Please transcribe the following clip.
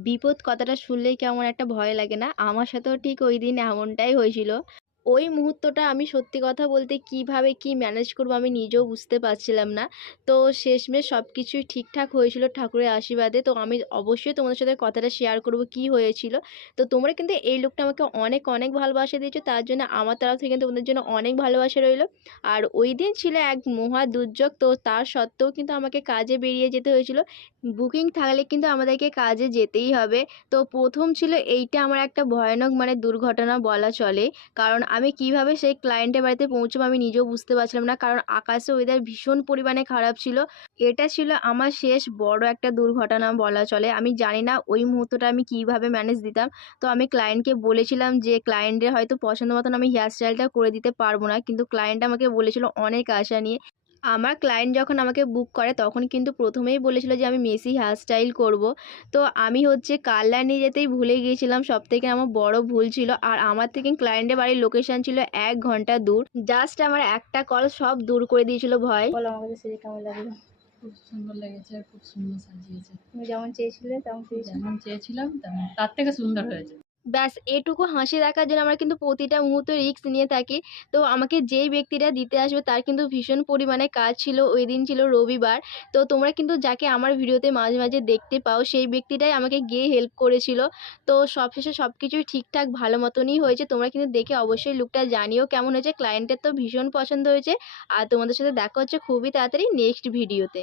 বিপদ কথাটা শুনলেই কেমন একটা ভয় লাগে না? আমার সাথেও ঠিক ওইদিন এমনটাই হয়েছিল। ওই মুহূর্তটা আমি সত্যি কথা বলতে কিভাবে কি ম্যানেজ করবো আমি নিজেও বুঝতে পারছিলাম না। তো শেষমেশ সবকিছুই ঠিকঠাক হয়েছিল ঠাকুরের আশীর্বাদে। তো আমি অবশ্যই তোমাদের সাথে কথাটা শেয়ার করবো কি হয়েছিল। তো তোমরা কিন্তু এই লোকটা আমাকে অনেক, অনেক ভালোবাসা দিয়েছো। তার জন্য আমার তরফ থেকে কিন্তু তোমাদের জন্য অনেক ভালোবাসা রইলো। আর ওইদিন ছিল এক মহা দুর্যোগ। তো তার সত্ত্বেও কিন্তু আমাকে কাজে বেরিয়ে যেতে হয়েছিল। বুকিং থাকলে কিন্তু আমাদেরকে কাজে যেতেই হবে। তো ১ম ছিল এইটা আমার একটা ভয়ানক মানে দুর্ঘটনা বলা চলে। কারণ আমি কিভাবে সেই ক্লায়েন্টের বাড়িতে পৌঁছাবো আমি নিজেও বুঝতে পারছিলাম না। কারণ আকাশে ওয়েদার ভীষণ পরিমাণে খারাপ ছিল। এটা ছিল আমার শেষ বড় একটা দুর্ঘটনা বলা চলে। আমি জানি না ওই মুহূর্তটা আমি কিভাবে ম্যানেজ দিতাম। তো আমি ক্লায়েন্টকে বলেছিলাম যে ক্লায়েন্টের হয়তো পছন্দ মতন আমি হেয়ার স্টাইলটা করে দিতে পারবো না। কিন্তু ক্লায়েন্ট আমাকে বলেছিল অনেক আশা নিয়ে। আমার ক্লায়েন্ট যখন আমাকে বুক করে তখন কিন্তু প্রথমেই বলেছিল যে আমি মেসি হেয়ার স্টাইল করব। তো আমি হচ্ছে কালার নিয়ে যেতেই ভুলে গিয়েছিলাম, সবথেকে আমার বড় ভুল ছিল। আর আমার থেকে ক্লায়েন্টের বাড়ির লোকেশন ছিল ১ ঘন্টা দূর। জাস্ট আমার একটা কল সব দূর করে দিয়েছিল ভয়। বলো আমার কাছে সেজে কেমন লাগলো? খুব সুন্দর লেগেছে, খুব সুন্দর সাজিয়েছে। তুমি যেমন চেয়েছিলে তেমন পেয়েছো? যেমন চেয়েছিলাম তেমন তার থেকে সুন্দর হয়েছে। ব্যাস এটুকু হাসি দেখার জন্য আমরা কিন্তু প্রতিটা মুহূর্তে রিস্ক নিয়ে থাকি। তো আমাকে যেই ব্যক্তিটা দিতে আসবে তার কিন্তু ভীষণ পরিমাণে কাজ ছিল। ওই দিন ছিল রবিবার। তো তোমরা কিন্তু যাকে আমার ভিডিওতে মাঝে, মাঝে দেখতে পাও সেই ব্যক্তিটাই আমাকে গিয়ে হেল্প করেছিল। তো সবশেষে সবকিছুই ঠিকঠাক ভালো মতনই হয়েছে। তোমরা কিন্তু দেখে অবশ্যই লুকটা জানিও কেমন হয়েছে। ক্লায়েন্টের তো ভীষণ পছন্দ হয়েছে। আর তোমাদের সাথে দেখা হচ্ছে খুবই তাড়াতাড়ি নেক্সট ভিডিওতে।